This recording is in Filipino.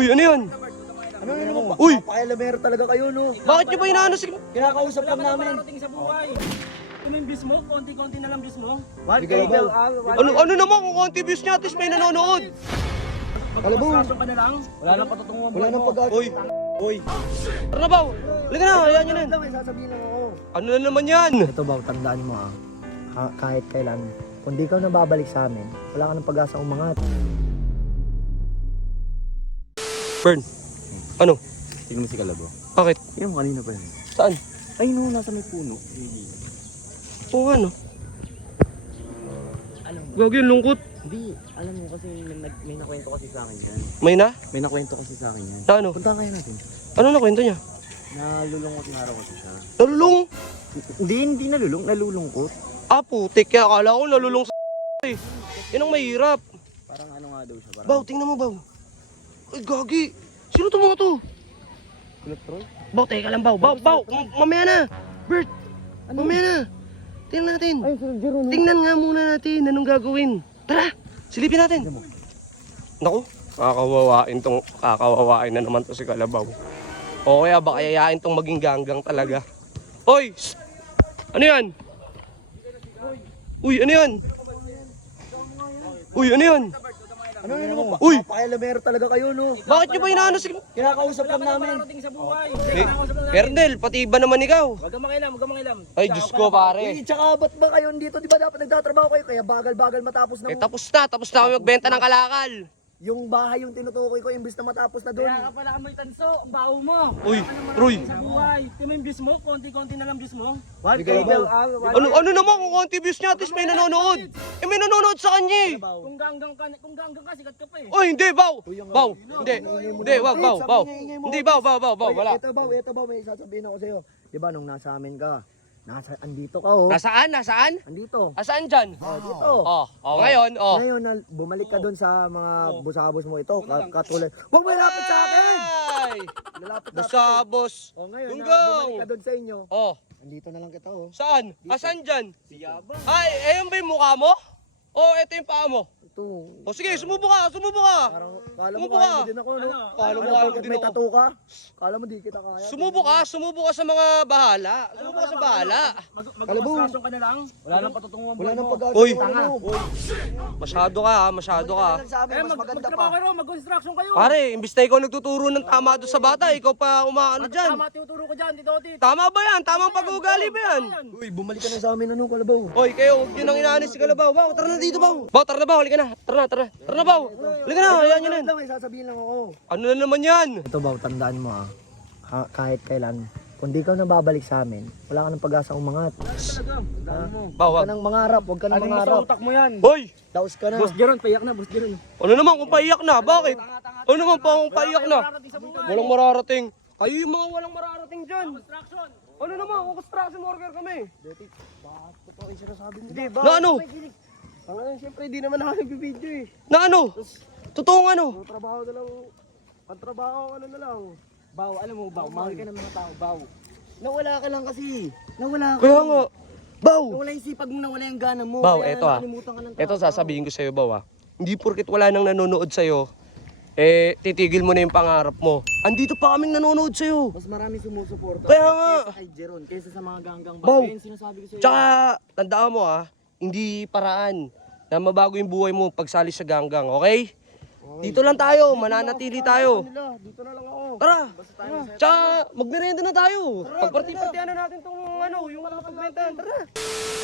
Uy, ano yan? Ano yun naman? Uy! Pakialamero talaga kayo, no? Bakit nyo ba inaano si... Kinakausap lang namin. Sa buhay. Kung yung views mo, konti-konti na lang views mo. 1K daw. Ano naman kung konti views niya, at least may nanonood. Kalabaw. Mag-frustration ka na lang. Wala nang patutunguhan. Wala nang pag-asa. Uy! Uy! Tara na, Baw! Halika na, hayaan nyo na yan. May sasabihin lang ako. Ano na naman yan? Ito ba, tandaan mo kahit kailan, kung di ka nababalik sa amin, wala ka ng pag-asa umangat. Bern, ano? Tingnan mo si Kalabaw. Bakit? Yung kanina pa yun. Saan? Ay no, nasa may puno. Oo nga, no? Alam mo, Gagi, lungkot. hindi. Alam mo kasi may nakwento kasi sa akin yan. May na? May nakwento kasi sa akin yan. Na ano? Punta kaya natin. Ano na kwento niya? Nalulungkot nga raw kasi siya. Nalulung? Hindi nalulungkot. Ah, putik. Kaya akala ko nalulung sa eh. Yan ang mahirap. Parang ano nga daw siya. Parang Baw, tingnan mo, Baw. Ay, gagi. Sino to mga to? Electron? Baw, teka lang, Baw. Baw, mamaya na. Bert, mamaya na. Tingnan natin. Ay, Sir Jeron. Tingnan nga muna natin anong gagawin. Tara, silipin natin. Naku, kakawawain na naman to si Kalabaw. O kaya baka yayain tong maging ganggang talaga. Hoy! Shh! Ano yan? Uy, ano yan? Uy, ano yan? Ano yun naman? Uy! Pakialamero talaga kayo, no? Bakit nyo ba inaano si... Kinakausap lang namin. Parating sa buhay. Kernel, pati iba naman ikaw. Huwag kang makialam, huwag kang makialam. Ay, Diyos ko, pare. Uy, tsaka ba't ba kayo dito? Di ba dapat nagtatrabaho kayo? Kaya bagal-bagal matapos na Eh, tapos na kami magbenta ng kalakal. yung bahay yung tinutukoy ko, imbis na matapos na doon. Kaya ka pala may tanso, ang baho mo. Uy, Troy. Sa buhay. Kung yung views mo, konti-konti na lang views mo. 1K daw. Ano naman kung konti views niya, at least may nanonood. Eh, may nanonood sa kanya eh. Kung ganggang ka, sikat ka pa eh. Oy, hindi, Baw. Baw, hindi. Hindi, wag, Baw. Hindi, Baw, wala. Ito ba, may sasabihin ako sa'yo. Di ba nung nasa amin ka, andito ka oh. Nasaan? Andito. Asaan dyan? Dito. Ngayon, Ngayon, bumalik ka doon sa mga busabos mo ito. Katulad. Huwag mo ilapit sa akin! Ay! Lalapit Busabos. Ngayon, Hunggaw. bumalik ka doon sa inyo. Andito na lang kita oh. Saan? Asan dyan? Ay, ayun ba yung mukha mo? Ito yung paa mo. Ito. Sige, sumubo ka. Parang, kala mo Sumubo kaya ka. mo din ako, no? Kala mo kaya mo din May ako. tattoo ka? Kala mo di kita kaya. Sumubo ka sa mga bahala. Sumubo ka sa bahala. Mag-frustration ka na lang. Wala nang patutunguhan. Wala nang pag-asa. Uy. Uy. Masyado ka. Sabi, mas maganda pa. Magtrabaho kayo, mag-construction kayo. Pare, imbis na ikaw nagtuturo ng tama doon sa bata, ikaw pa umaano dyan. Tama, tinuturo ko dyan, dito, dito. Tama ba yan? Tamang pag-uugali ba yan? Uy, bumalik ka na sa amin, ano, Kalabaw? Hoy, kayo, huwag nyo nang inaanis si Kalabaw. Baw, tara na dito, Baw. Baw, tara na, Baw. Halika na. Tara na, Baw. Halika na, hayaan nyo na yan. May sasabihin lang ako. Ano na naman yan? Ito ba, tandaan mo kahit kailan, kung di ka nababalik sa amin, wala ka ng pag-asa umangat. Baw, Huwag ka nang mangarap, huwag ka nang mangarap. utak mo yan. Hoy! Daos ka na. Boss Jeron, payak na, Boss Jeron. Ano naman kung paiyak na? Bakit? Ano naman pa kung paiyak na? Walang mararating. Kayo yung mga walang mararating dyan. Ano naman kung construction worker kami? Bakit ko pa kayo sinasabi mo? Na ano? Siyempre, di naman ako nagbibideo eh. Na ano? Totoong ano? Trabaho na lang, pagtrabaho ano na lang. Baw, alam mo, Baw, mahal ka ng mga tao, Baw. Nawala ka lang kasi. Nawala ka. Kaya nga. Baw! Nawala yung sipag mo, nawala yung gana mo. Baw, Kaya eto nakalimutan ka ng Ito sasabihin ko sa'yo, Baw Hindi porket wala nang nanonood sa'yo, titigil mo na yung pangarap mo. Andito pa kaming nanonood sa'yo. Mas marami sumusuporta. Kaya nga. Kaysa kay Jeron, kaysa sa mga ganggang Baw. Baw. Yan sinasabi ko sa'yo. Tsaka, tandaan mo hindi paraan na mabago yung buhay mo pagsali sa ganggang, okay? Dito lang tayo, mananatili tayo. Dito na lang ako. Tara! Tsaka, magmerenda na tayo. Pagparti-partihan na natin tong yung mga pagbenta. Tara!